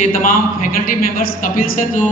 के तमाम faculty members, Kapil sir जो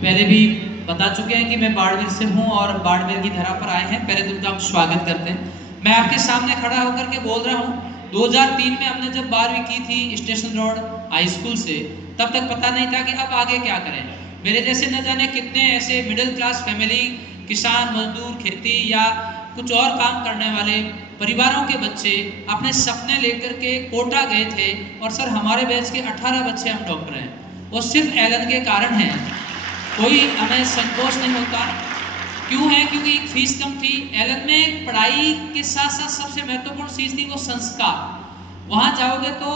पहले भी बता चुके हैं कि मैं बाड़मेर से हूं और बाड़मेर की धरा पर आए हैं, पहले तो उनका हम स्वागत करते हैं। मैं आपके सामने खड़ा होकर के बोल रहा हूं, 2003 में हमने जब 12वीं की थी स्टेशन रोड हाई स्कूल से, तब तक पता नहीं था कि अब आगे क्या करें। मेरे जैसे न जाने कितने ऐसे मिडिल क्लास फैमिली, किसान मजदूर, खेती या कुछ और काम करने वाले परिवारों के बच्चे अपने सपने लेकर के कोटा गए थे, और सर हमारे बैच के 18 बच्चे हम डॉक्टर हैं, वो सिर्फ एलन के कारण हैं। कोई हमें संकोच नहीं होता। क्यों है? क्योंकि फीस कम थी। एलन में पढ़ाई के साथ साथ सबसे महत्वपूर्ण चीज़ थी वो संस्कार। वहाँ जाओगे तो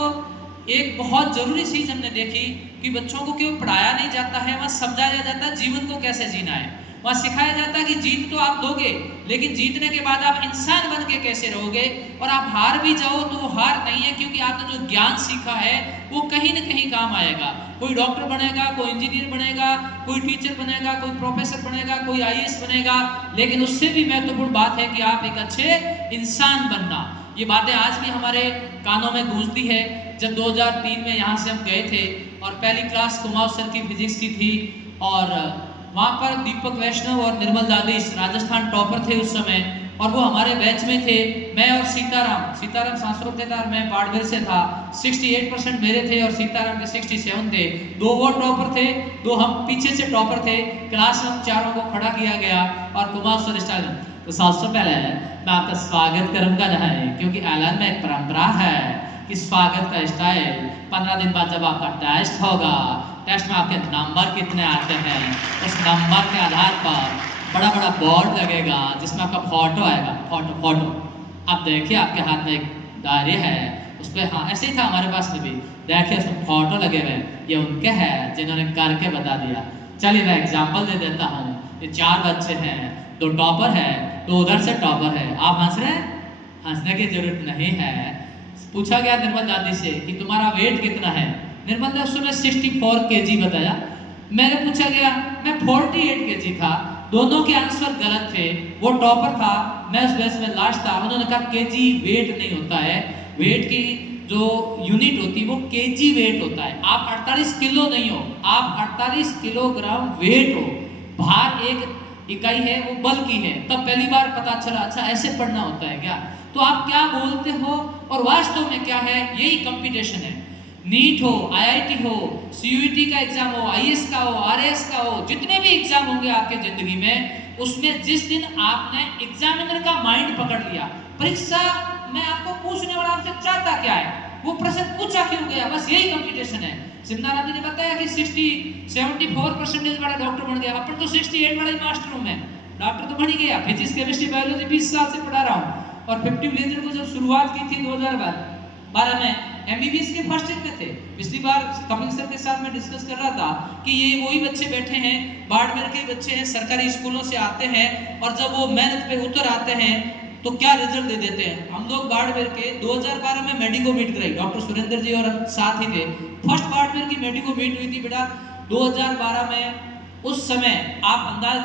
एक बहुत ज़रूरी चीज़ हमने देखी कि बच्चों को केवल पढ़ाया नहीं जाता है, वहाँ समझाया जाता है जीवन को कैसे जीना है। वहाँ सिखाया जाता है कि जीत तो आप दोगे, लेकिन जीतने के बाद आप इंसान बन के कैसे रहोगे। और आप हार भी जाओ तो वो हार नहीं है, क्योंकि आपने जो ज्ञान सीखा है वो कहीं न कहीं काम आएगा। कोई डॉक्टर बनेगा, कोई इंजीनियर बनेगा, कोई टीचर बनेगा, कोई प्रोफेसर बनेगा, कोई IAS बनेगा, लेकिन उससे भी महत्वपूर्ण बात है कि आप एक अच्छे इंसान बनना। ये बातें आज भी हमारे कानों में गूंजती है। जब 2003 में यहाँ से हम गए थे और पहली क्लास कुमार सर की फिजिक्स की थी, और वहाँ पर दीपक वैष्णव और निर्मल दादी राजस्थान टॉपर थे उस समय, और वो हमारे बैच में थे। मैं और सीताराम सांसरों थे और मैं बाड़मेर से था। 68% मेरे थे और सीताराम के 67 थे। 2 वो टॉपर थे, 2 हम पीछे से टॉपर थे। क्लास में हम चारों को खड़ा किया गया और कुमार सर स्टाइल। तो सबसे पहले मैं आपका स्वागत करूँगा है, क्योंकि एलन में एक परंपरा है कि स्वागत का स्टाइल 15 दिन बाद जब आपका टेस्ट होगा, टेस्ट में आपके नंबर कितने आते हैं, उस नंबर के आधार पर बड़ा बड़ा बोर्ड लगेगा जिसमें आपका फोटो आएगा। फोटो अब देखिए आपके हाथ में एक डायरी है, उस पर, हाँ ऐसे ही था हमारे पास में भी, देखिए उसमें फोटो लगे हुए, ये उनके हैं जिन्होंने करके बता दिया। चलिए मैं एग्जाम्पल दे देता हूँ। ये 4 बच्चे हैं, 2 टॉपर है, 2 उधर से टॉपर है। आप हंस रहे हैं? हंसने की जरूरत नहीं है। पूछा गया निर्मल दादी से कि तुम्हारा वेट कितना है। निर्मल दादी उसने 64 kg बताया। मैंने पूछा गया, मैं 48 kg था। दोनों के आंसर गलत थे। वो टॉपर था, मैं उस बैच में लास्ट था। उन्होंने कहा केजी वेट नहीं होता है, वेट की जो यूनिट होती है वो केजी वेट होता है। आप 48 किलो नहीं हो, आप 48 किलोग्राम वेट हो। भार एक इकाई है, वो बल की है। तब पहली बार पता चला, अच्छा ऐसे पढ़ना होता है क्या। तो आप क्या बोलते हो और वास्तव में क्या है, यही कंपटीशन है। नीट हो, IIT हो, CUET का एग्जाम हो, IAS का हो, RAS का हो, जितने भी एग्जाम होंगे आपके जिंदगी में, उसमें जिस दिन आपने एग्जामिनर का माइंड पकड़ लिया, परीक्षा में आपको पूछने वाला आपसे चाहता क्या है, वो प्रश्न पूछा क्यों गया, बस यही कंपटीशन है। सिमनारा जी ने बताया कि 74% वाला डॉक्टर बन गया। अपन तो 68 वाला ही मास्टर हूँ मैं, डॉक्टर तो बन ही गया। फिजिक्स केमिस्ट्री बायोलॉजी 20 साल से पढ़ा रहा हूँ। और 50 विलेजर को जब शुरुआत की थी 2012 में, MBBS के फर्स्ट ईयर में थे। पिछली बार कपिल सर के साथ मैं डिस्कस कर रहा था कि ये वही बच्चे बैठे हैं, बाड़मेर के बच्चे हैं, सरकारी स्कूलों से आते हैं, और जब वो मेहनत पे उतर आते हैं तो क्या रिजल्ट दे देते हैं। हम लोग बाड़मेर के 2012 में मेडिको मीट कराई, डॉक्टर सुरेंद्र जी और साथ ही थे। फर्स्ट बाड़मेर की मेडिको मीट हुई थी बेटा 2012 में। उस समय आप अंदाज